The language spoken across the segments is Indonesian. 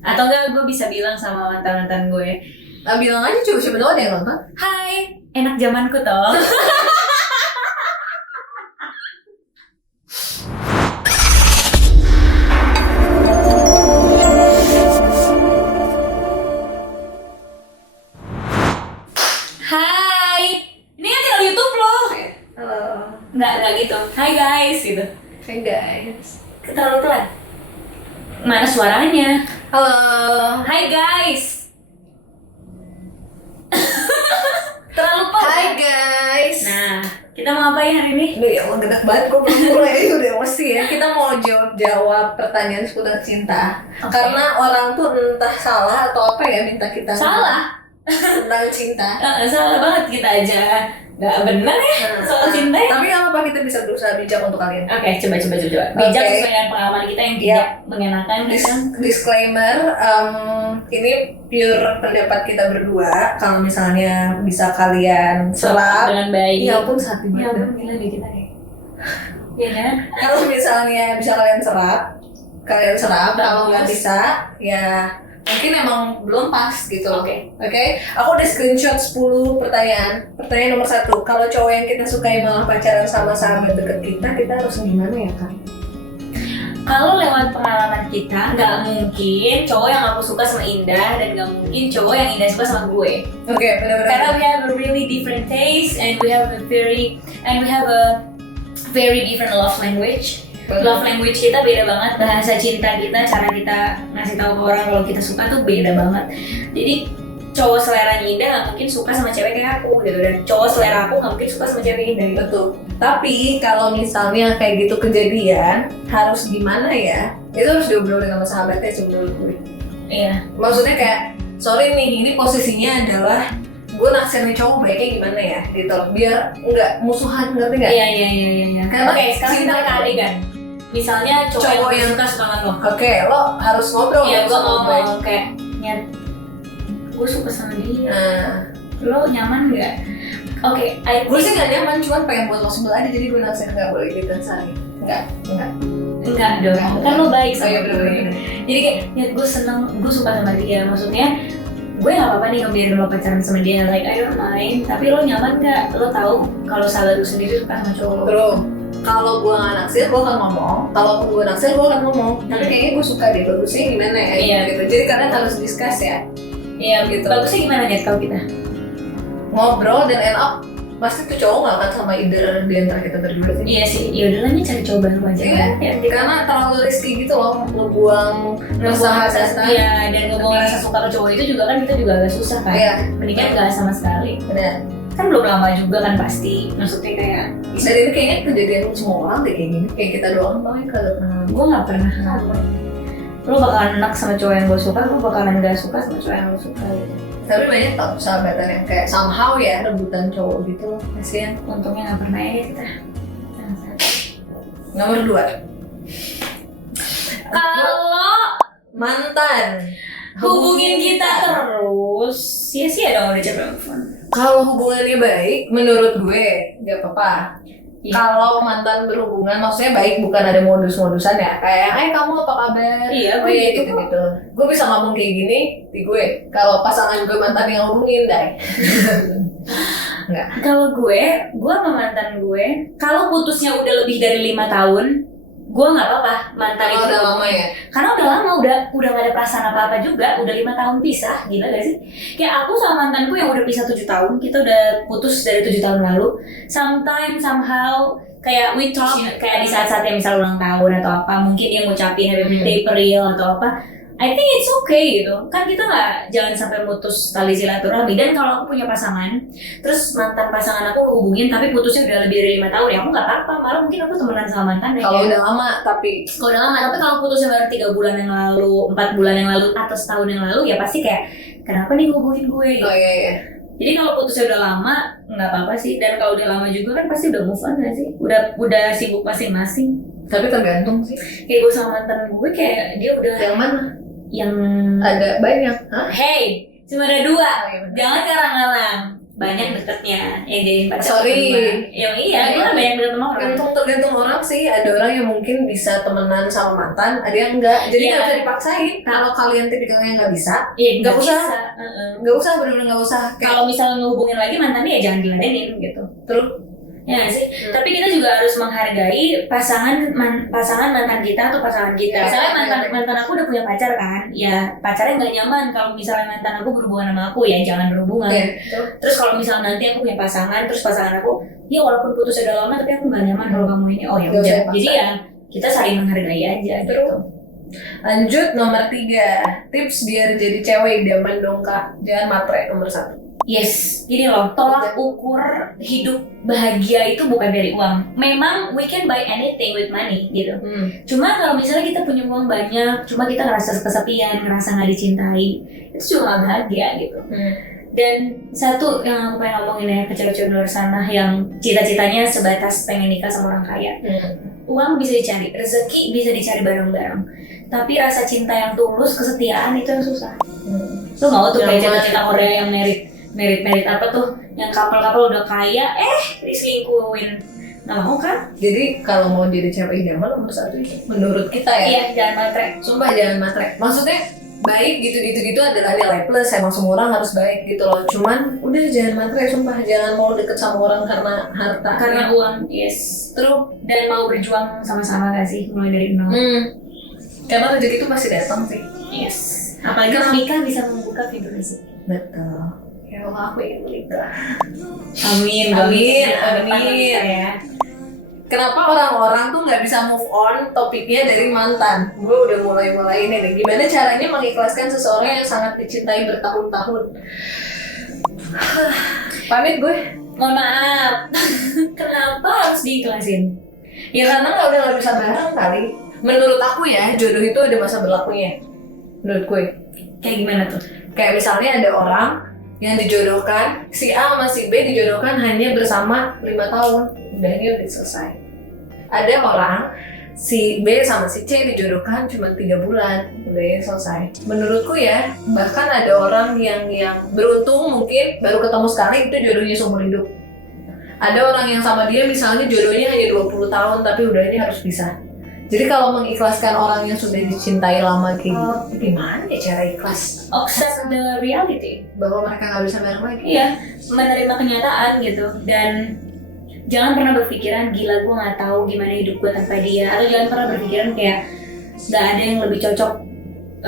Atau enggak gue bisa bilang sama mantan-mantan gue, Bilang aja coba siapa tahu ada yang nonton. hai, enak zamanku toh. Hai, ini kan channel YouTube loh. Halo. Nggak gitu. Hai guys, gitu. Hai guys. Terlalu telat. Mana suaranya? Halo. Hai guys. Terlalu pelan. Hai guys. Nah, kita mau apa ya hari ini? Duh ya Allah, gedak banget gue belum mulai udah emosi ya. Kita mau jawab pertanyaan seputar cinta. Okay. Karena orang tuh entah salah atau apa ya minta kita Salah. tentang cinta. Salah banget kita aja. Nggak benar ya soal cinta ya. Tapi nggak apa-apa, kita bisa berusaha bijak untuk kalian. Oke, coba. Bijak sesuai dengan pengalaman kita yang tidak mengenakan. Disclaimer, ini pure pendapat kita berdua. Kalau misalnya bisa kalian serap dengan baik. Ya ampun, sakit Ya banget. ampun, gila deh kita deh. Iya kan? Kalau misalnya bisa kalian serap. Kalau nggak bisa, ya mungkin emang belum pas gitu. Oke. Aku udah screenshot 10 pertanyaan. Pertanyaan nomor 1, kalau cowok yang kita sukai malah pacaran sama sahabat deket kita harus gimana ya Kak? Kalau lewat pengalaman kita, nggak mungkin cowok yang aku suka sama Indah dan nggak mungkin cowok yang Indah suka sama gue. Oke, benar-benar. Karena we have a really different taste and we have a very different love language. Love language kita beda banget, bahasa cinta kita, cara kita ngasih tahu ke orang kalau kita suka tuh beda banget. Jadi cowok seleranya Indah nggak mungkin suka sama cewek kayak aku gitu, dan cowok selera aku nggak mungkin suka sama cewek Indah gitu. Betul. Tapi kalau misalnya kayak gitu kejadian, harus gimana ya? Itu harus diobrolin sama sahabatnya sih menurut gue. Iya. Maksudnya kayak, sorry nih, ini posisinya adalah gue naksir nih cowok, baiknya gimana ya? Gitu loh, biar nggak musuhan, ngerti nggak? Iya. Karena Oke, sekarang kita cinta- adegan. Misalnya cowok yang suka banget lo. Oke, lo harus ngobrol. Iya, gue sama ngomong kayak nyet, gue suka sama dia. Nah, Lo nyaman nggak? Oke, gue sih nggak nyaman, cuman pengen buat lo sebel aja, jadi gue naksir nggak boleh gitu sehari. enggak dong. Kan lo baik Oh, sama iya, gue. bener-bener. Jadi kayak nyet, gue seneng, gue suka sama dia. Maksudnya gue nggak apa-apa nih ngebiarin lo pacaran sama dia, like I don't mind. Tapi lo nyaman nggak? Lo tahu kalau sahabat gue sendiri suka sama cowok. Terus, kalau gue nggak naksir, gue akan ngomong. Kalau gue naksir, gue akan ngomong. Tapi kayaknya gue suka deh, bagusnya gimana ya? Iya. Gitu. Jadi kalian harus discuss ya. Iya, Gitu. bagusnya gimana nyet kalau kita? Ngobrol dan end up, pasti tuh cowok nggak akan sama either di antara kita berdua sih. Iya sih, yaudah lah nih cari cowok baru aja. Iya, Ya, karena terlalu risky gitu loh, ngebuang persahabatan. Iya, dan ngebuang rasa suka ke cowok itu juga kan kita juga agak susah kan. Iya, Mendingan nggak sama sekali. benar. Kan belum lama juga kan pasti. Maksudnya kayak Dan ini kayaknya kejadian semua orang deh kayak gini. Kayak kita doang tau ya kagak pernah. gue nggak pernah. Lo bakalan enak sama cowok yang gue suka, gue bakalan nggak suka sama cowok yang lo suka. Gitu. Tapi banyak tau sahabatan yang kayak somehow ya rebutan cowok gitu loh. Kasian. Untungnya nggak pernah ya kita. Nomor 2. Kalau Mantan. hubungin kita terus, sia-sia dong udah capek telepon. Kalau hubungannya baik, menurut gue gak apa-apa. Iya. Kalau mantan berhubungan, maksudnya baik, bukan ada modus-modusan ya. Kayak, kamu apa kabar? Iya, Oh gue iya, gitu. gitu-gitu. Gue bisa ngomong kayak gini di gue. Kalau pasangan gue mantan yang hubungin, dai. Enggak. Kalau gue sama mantan gue, kalau putusnya udah lebih dari 5 tahun, gue nggak apa-apa mantan Kalau itu. udah lama ya? Karena udah lama, udah gak ada perasaan apa-apa juga, udah 5 tahun pisah, gila gak sih? Kayak aku sama mantanku yang udah pisah 7 tahun, kita udah putus dari 7 tahun lalu. Sometimes, somehow, kayak we talk, kayak di saat-saat yang misal ulang tahun atau apa, mungkin dia ngucapin happy birthday per real atau apa. I think it's okay gitu, kan kita jangan sampai putus tali silaturahmi. Dan kalau aku punya pasangan, terus mantan pasangan aku hubungin tapi putusnya udah lebih dari 5 tahun, ya aku nggak apa-apa, malah mungkin aku temenan sama mantan deh. Kalau udah lama, tapi Kalau udah lama, tapi kalau putusnya baru 3 bulan yang lalu, 4 bulan yang lalu, atau setahun yang lalu, ya pasti kayak kenapa nih hubungin gue gitu. oh iya. Jadi kalau putusnya udah lama, nggak apa-apa sih. Dan kalau udah lama juga kan pasti udah move on gak sih? Udah sibuk masing-masing. Tapi tergantung sih. Kayak gue sama mantan gue kayak dia udah Yang mana? yang Ada banyak. Hah? hey, cuma ada 2. Oh, iya benar. Jangan karang-karang. banyak deketnya yang jadiin pacar. Sorry. Yang iya, gue kan banyak deket sama orang. Tergantung orang sih. Ada orang yang mungkin bisa temenan sama mantan, ada yang enggak. Jadi Iya. nggak bisa dipaksain. Kalau kalian tipikalnya nggak bisa, Iya, nggak usah. bisa. Nggak usah, benar-benar nggak usah. Kalau misalnya ngehubungin lagi mantannya ya jangan diladenin gitu. Terus Ya nggak sih. Tapi kita juga harus menghargai pasangan mantan kita atau pasangan kita. Misalnya mantan aku udah punya pacar kan, ya pacarnya nggak nyaman kalau misalnya mantan aku berhubungan sama aku, ya jangan berhubungan. Terus kalau misalnya nanti aku punya pasangan, terus pasangan aku, ya walaupun putus udah lama tapi aku nggak nyaman kalau kamu ini, oh ya udah. Jadi ya kita saling menghargai aja gitu. Lanjut nomor 3, tips biar jadi cewek idaman dong kak, jangan matre nomor 1. Yes, gini loh, tolak ukur hidup bahagia itu bukan dari uang. Memang we can buy anything with money gitu. Cuma kalau misalnya kita punya uang banyak, cuma kita ngerasa kesepian, ngerasa nggak dicintai, itu juga nggak bahagia gitu. Dan satu yang aku pengen ngomongin ya ke cewek-cewek di luar sana yang cita-citanya sebatas pengen nikah sama orang kaya. Uang bisa dicari, rezeki bisa dicari bareng-bareng. Tapi rasa cinta yang tulus, kesetiaan itu yang susah. Lu mau tuh kayak cita-cita Korea yang merit apa tuh, yang couple udah kaya, diselingkuhin, nggak mau kan? Jadi kalau mau jadi cewek idaman nomor 1 menurut kita ya. Iya, jangan matre. Sumpah jangan matre. Maksudnya baik gitu adalah nilai plus, emang semua orang harus baik gitu loh. Cuman udah jangan matre, sumpah jangan mau deket sama orang karena harta, karena uang. Yes. Terus dan mau berjuang sama-sama gak sih, mulai dari nol. Karena rezeki itu pasti datang sih. Yes. Apalagi nikah bisa membuka pintu rezeki. Betul. Ya Allah, aku ingin menikah. Amin. Ya. Kenapa orang-orang tuh nggak bisa move on topiknya dari mantan? Gue udah mulai ini deh. Gimana caranya mengikhlaskan seseorang yang sangat dicintai bertahun-tahun? Pamit gue. Mohon maaf. Kenapa harus diikhlasin? Ya karena udah nggak bisa bareng kali. Menurut aku ya, jodoh itu ada masa berlakunya. Menurut gue. Kayak gimana tuh? Kayak misalnya ada orang yang dijodohkan, si A sama si B dijodohkan hanya bersama 5 tahun, udah ini udah selesai. Ada orang, si B sama si C dijodohkan cuma 3 bulan, udah ini selesai. Menurutku ya, bahkan ada orang yang beruntung mungkin baru ketemu sekali itu jodohnya seumur hidup. Ada orang yang sama dia misalnya jodohnya hanya 20 tahun tapi udah ini harus pisah. Jadi kalau mengikhlaskan orang yang sudah dicintai lama kayak gitu, gimana ya cara ikhlas? Accept the reality. Bahwa mereka nggak bisa bareng lagi. Iya, menerima kenyataan gitu. Dan jangan pernah berpikiran, gila gue nggak tahu gimana hidup gue tanpa dia. Atau jangan pernah berpikiran kayak nggak ada yang lebih cocok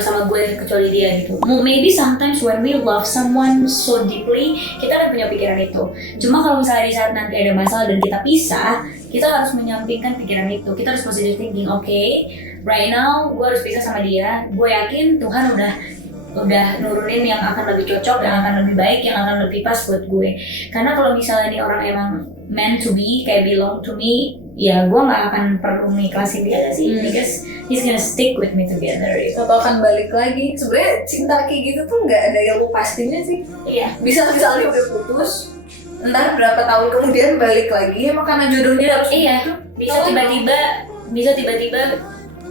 sama gue kecuali dia gitu. Maybe sometimes when we love someone so deeply, kita ada punya pikiran itu. Cuma kalau misalnya di saat nanti ada masalah dan kita pisah, kita harus menyampingkan pikiran itu. Kita harus positive thinking. Okay, right now gue harus pisah sama dia. Gue yakin Tuhan udah nurunin yang akan lebih cocok, yang akan lebih baik, yang akan lebih pas buat gue. Karena kalau misalnya ini orang emang meant to be, kayak belong to me, ya gue nggak akan perlu ngiklasin dia sih, because he's gonna stick with me together. Atau akan balik lagi. Sebenarnya cinta kayak gitu tuh nggak ada yang pastinya sih. Iya. Bisa misalnya udah putus, entar berapa tahun kemudian balik lagi, emang karena jodohnya harus gitu. Bisa tiba-tiba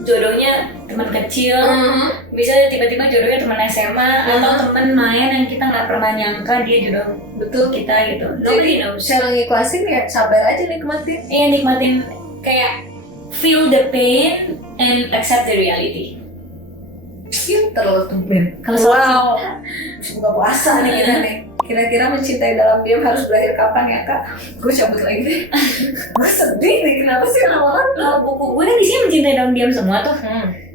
jodohnya teman kecil, bisa tiba-tiba jodohnya teman SMA atau teman main yang kita nggak pernah nyangka dia jodoh betul kita gitu. Nobody knows. Cara ngikhlasin ya sabar aja, nikmatin. Iya, nikmatin, kayak feel the pain and accept the reality. Pinter loh tuh Ben. Kalau buka puasa nih kita nih. Kira-kira mencintai dalam diam harus berakhir kapan ya kak? Gue cabut lagi deh. Gue sedih nih, kenapa sih orang-orang? Buku gue kan di sini mencintai dalam diam semua tuh.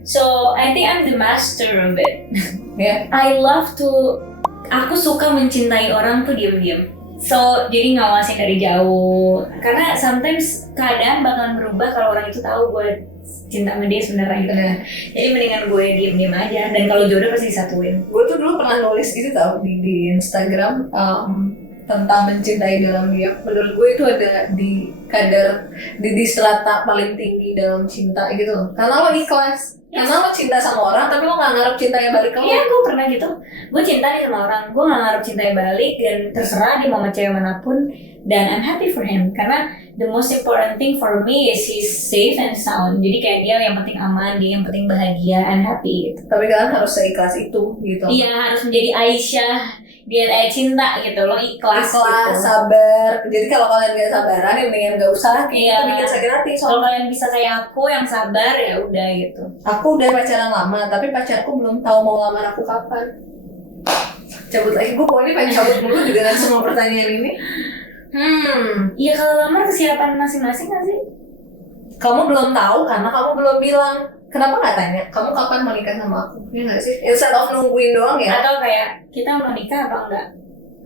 So I think I'm the master of it. I love to, aku suka mencintai orang tuh diam-diam. So jadi ngawasin dari jauh. Karena sometimes keadaan bakalan berubah kalau orang itu tahu gue cinta sama dia sebenarnya gitu. Jadi mendingan gue diem-diem aja. Dan kalau jodoh pasti disatuin. Gue tuh dulu pernah nulis gitu tau di Instagram tentang mencintai dalam diam. Menurut gue itu ada di kadar di strata paling tinggi dalam cinta gitu loh. Karena lo ikhlas. Karena lo cinta sama orang tapi lo gak ngarep cintanya balik ke lo. Iya, gue pernah gitu. Gue cinta nih sama orang, gue gak ngarep cintanya balik. Dan terserah dia mau sama cewek manapun. Dan I'm happy for him. Karena the most important thing for me is he's safe and sound. Jadi kayak dia yang penting aman, dia yang penting bahagia and happy gitu. Tapi kalian harus seikhlas itu gitu. Iya, harus menjadi Aisyah dia cinta gitu, lo ikhlas gitu. sabar. Jadi kalau kalian gak sabaran, ya mendingan gak usah. Iya. Itu bikin sakit hati. Kalau kalian bisa kayak aku yang sabar ya udah gitu. Aku udah pacaran lama, tapi pacarku belum tahu mau lamar aku kapan. Cabut lagi, gue pokoknya pengen cabut dulu dengan semua pertanyaan ini. Iya, kalau lamar kesiapan masing-masing nggak sih? Kamu belum tahu karena kamu belum bilang. Kenapa nggak tanya? Kamu kapan mau nikah sama aku? Iya nggak sih? Instead of nungguin doang ya. Atau kayak kita mau nikah apa enggak?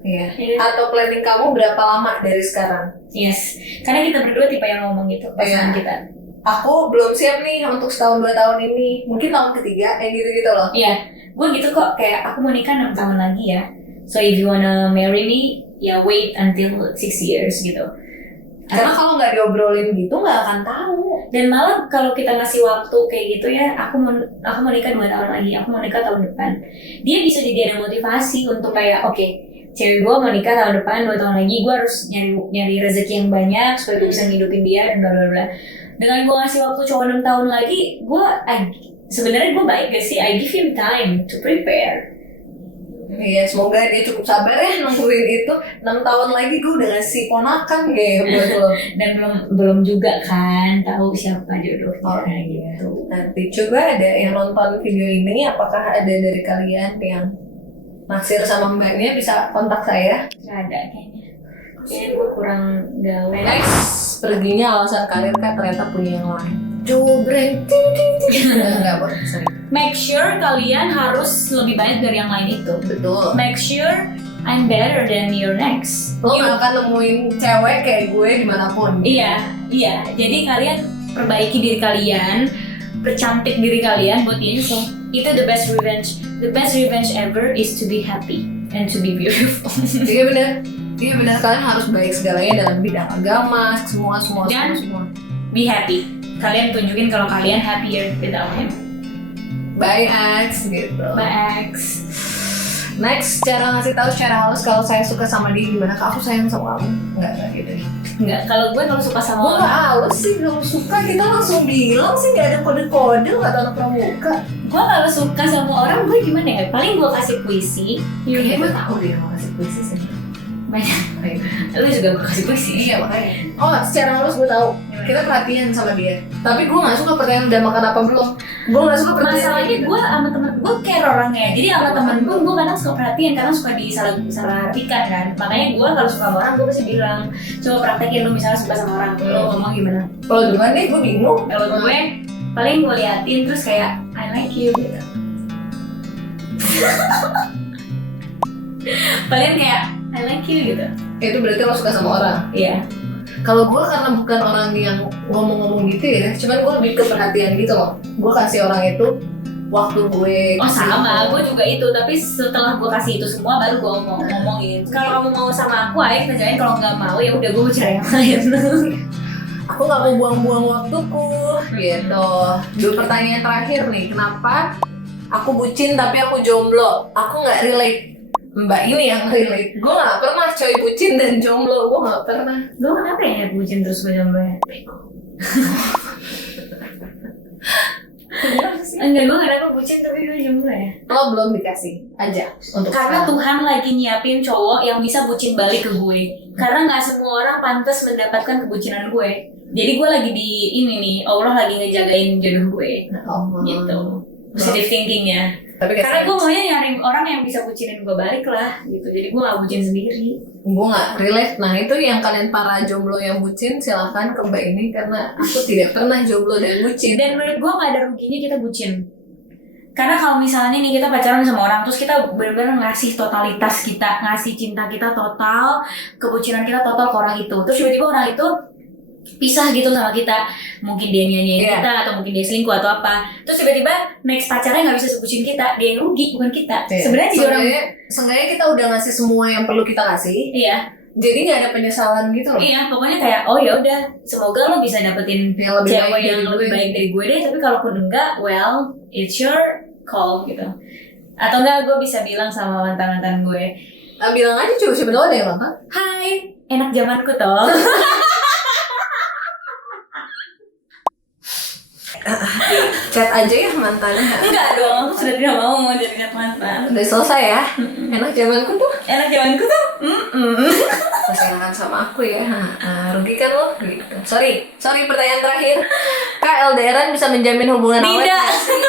Iya. Atau planning kamu berapa lama dari sekarang? Yes, karena kita berdua tipe yang ngomong gitu pasangan kita. Aku belum siap nih untuk setahun 2 tahun ini. Mungkin tahun ketiga, gitu-gitu loh. Iya, gue gitu kok. Kayak aku mau nikah 6 tahun lagi ya. So if you wanna marry me, ya wait until 6 years gitu. Karena kalau nggak diobrolin gitu nggak akan tahu. Dan malah kalau kita ngasih waktu kayak gitu ya, aku mau nikah 2 tahun lagi, aku mau nikah tahun depan. Dia bisa jadi ada motivasi untuk kayak oke, cewek gue mau nikah tahun depan 2 tahun lagi, gue harus nyari rezeki yang banyak supaya gue bisa ngidupin dia dan bla bla bla. Dengan gue ngasih waktu cowok 6 tahun lagi, sebenarnya gue baik gak sih? I give him time to prepare. Iya, semoga dia cukup sabar ya nungguin itu. 6 tahun lagi gue udah ngasih ponakan kayak buat lo. Dan belum juga kan tahu siapa jodohnya gitu. Nanti coba ada yang nonton video ini, apakah ada dari kalian yang naksir sama mbaknya, bisa kontak saya. Gak ada kayaknya. Kayaknya gue kurang gawe. Next, perginya alasan karir kan ternyata punya yang lain. Jobreng. Enggak boleh, sorry. Make sure kalian harus lebih baik dari yang lain itu. Betul. Make sure I'm better than your next. Lo gak akan nemuin cewek kayak gue dimanapun. Iya. Jadi kalian perbaiki diri kalian, percantik diri kalian buat dia. So itu the best revenge. The best revenge ever is to be happy and to be beautiful. Iya benar. Kalian harus baik segalanya dalam bidang agama, semua. Be happy. Kalian tunjukin kalau kalian happier without him. Bye X gitu. Bye X. Next, cara ngasih tahu secara halus kalau saya suka sama dia gimana? Aku sayang sama kamu. Enggak gitu. Enggak, kalau suka sama gue nggak halus sih, kalau suka kita langsung bilang sih, nggak ada kode-kode, nggak tahu pramuka. Gue kalau suka sama orang, gue gimana ya? Paling gue kasih puisi. Iya, gue tahu dia mau kasih puisi sih. Banyak. Lu juga gue kasih puisi. Iya makanya. Oh, secara halus gue tahu. Kita perhatian sama dia. Tapi gue nggak suka pertanyaan udah makan apa belum. Gue nggak suka pertanyaan. Masalahnya gue sama temen gue care orangnya. Jadi sama temen gue kadang suka perhatian karena suka salah artikan kan. Makanya gue kalau suka sama orang gue pasti bilang, coba praktekin lu misalnya suka sama orang. Lu ngomong gimana? Kalau gimana nih? Gue bingung. Kalau gue paling gue liatin terus kayak I like you gitu. Paling kayak I like you gitu. Itu berarti lo suka sama orang? Iya. Kalau gue karena bukan orang yang ngomong-ngomong gitu ya, cuman gue lebih ke perhatian gitu loh. Gue kasih orang itu waktu gue. Oh sama, gue juga itu. Tapi setelah gue kasih itu semua baru gue ngomongin. Kalau kamu mau sama aku, ayo kita jalan. Kalau nggak mau ya udah gue cari yang lain. Aku nggak mau buang-buang waktuku, gitu. Dua pertanyaan terakhir nih, kenapa aku bucin tapi aku jomblo? Aku nggak relate. Mbak ini yang relate. Gue gak pernah coy bucin dan jomblo. Gue gak pernah. Gue kenapa ya bucin terus gue jomblo ya? Enggak, gue kenapa bucin tapi gue jomblo ya? Lo belum dikasih aja untuk karena sekarang. Tuhan lagi nyiapin cowok yang bisa bucin balik ke gue. Karena gak semua orang pantas mendapatkan kebucinan gue. Jadi gue lagi di ini nih, Allah lagi ngejagain jodoh gue. Gitu. Positive thinkingnya. Karena gue maunya nyari orang yang bisa bucinin gue balik lah gitu. Jadi gue gak bucin sendiri. Gue gak relate. Nah itu yang kalian para jomblo yang bucin, silahkan ke Mbak ini. Karena aku tidak pernah jomblo dan bucin. Dan menurut gue gak ada ruginya kita bucin. Karena kalau misalnya nih kita pacaran sama orang, terus kita benar-benar ngasih totalitas kita, ngasih cinta kita total, kebucinan kita total ke orang itu. Terus tiba-tiba orang itu pisah gitu sama kita, mungkin dia nyanyiin kita atau mungkin dia selingkuh atau apa, terus tiba-tiba next pacarnya nggak bisa sebutin kita, dia yang rugi bukan kita. Seenggaknya kita udah ngasih semua yang perlu kita kasih. Iya. Jadi nggak ada penyesalan gitu loh. Iya, pokoknya kayak oh ya udah, semoga lo bisa dapetin yang lebih cewek yang lebih baik dari gue deh. Tapi kalaupun enggak, well it's your call gitu. Atau enggak, gue bisa bilang sama mantan-mantan gue, bilang aja cuy, siapa tahu ada yang nonton. Hai, enak zamanku toh. Chat aja ya mantannya. Enggak dong, aku sudah tidak mau jadi mantan. Udah selesai ya. Enak zamanku tuh. Enak zamanku tuh. Masih enakan sama aku ya. Rugi kan lo? Gitu. Sorry pertanyaan terakhir. Kak, LDRan bisa menjamin hubungan awet Tidak. nggak sih?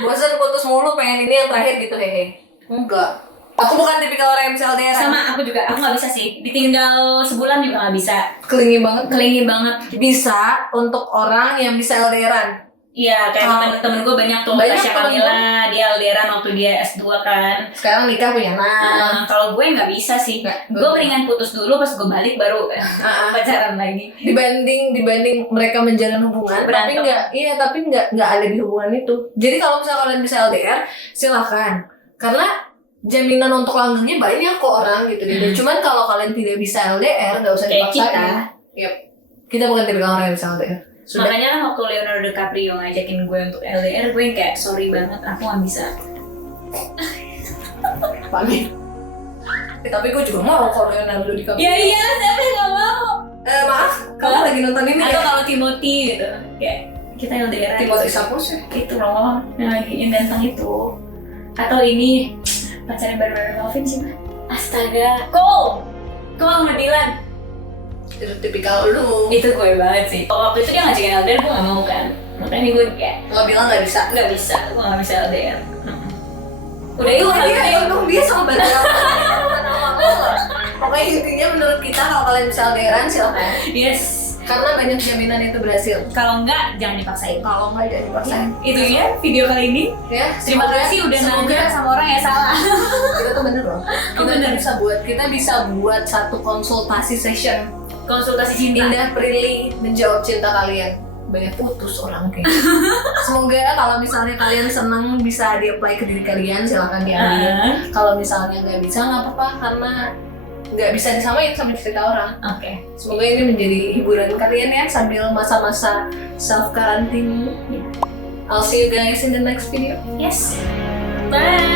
Bosan putus mulu, pengen ini yang terakhir gitu hehe. Enggak. Aku bukan tipikal orang yang bisa LDRan. Sama aku juga, aku nggak bisa sih. Ditinggal sebulan juga nggak bisa. Kelingi banget. Kelingi banget. Bisa untuk orang yang bisa LDRan. Iya, kayak temen-temen gue banyak tuh. Banyak Tasya temen Kamila, dia LDRan waktu dia S2 kan. Sekarang nikah punya anak. Kalau gue nggak bisa sih. Nggak, Gue mendingan putus dulu, pas gue balik baru pacaran lagi. Dibanding mereka menjalin hubungan, Berantem. tapi nggak ada di hubungan itu. Jadi kalau misalnya kalian bisa LDR, silakan. Karena jaminan untuk langgengnya banyak kok orang gitu. Cuman kalau kalian tidak bisa LDR, nggak usah Kayak dipaksain. kita. Yep. Kita bukan tipikal orang yang bisa LDR. Sudah. Makanya kan waktu Leonardo DiCaprio ngajakin gue untuk LDR, gue yang kayak sorry banget, aku nggak bisa. Pamit. Tapi gue juga mau kalau Leonardo DiCaprio. Iya, siapa yang nggak mau? Maaf, kamu lagi nonton ini Atau ya? kalau Timothy gitu, kayak kita LDR. Timothy Sapos ya? Itu loh, yang lagi yang ganteng itu. Atau ini pacarnya baru-baru Melvin sih mah. Astaga, Cole Nedilan. Itu tipikal lu. Itu gue banget sih. Waktu itu dia ngajakin LDR, gue gak mau kan. Makanya gue kayak Lo bilang nggak bisa. gak bisa, gue gak bisa LDR. Udah Itu yuk, untung dia sama banyak Pokoknya intinya menurut kita kalau kalian bisa LDRan silakan. yes. Karena banyak jaminan itu berhasil. Kalau enggak, jangan dipaksain. Kalau nggak jadi paksain. Itu ya video kali ini. Ya, Terima kasih udah nanya sama orang yang salah. Kita tuh bener loh. Bener. Kita bisa buat satu konsultasi session. Konsultasi cinta. Indah Prilly menjawab cinta kalian. Banyak putus orang kayak gitu. Semoga kalau misalnya kalian senang bisa di-apply ke diri kalian, silakan diambil. Kalau misalnya nggak bisa nggak apa-apa karena nggak bisa disamain sama cerita orang. Oke. Semoga ini menjadi hiburan kalian ya sambil masa-masa self quarantine. I'll see you guys in the next video. Yes. Bye.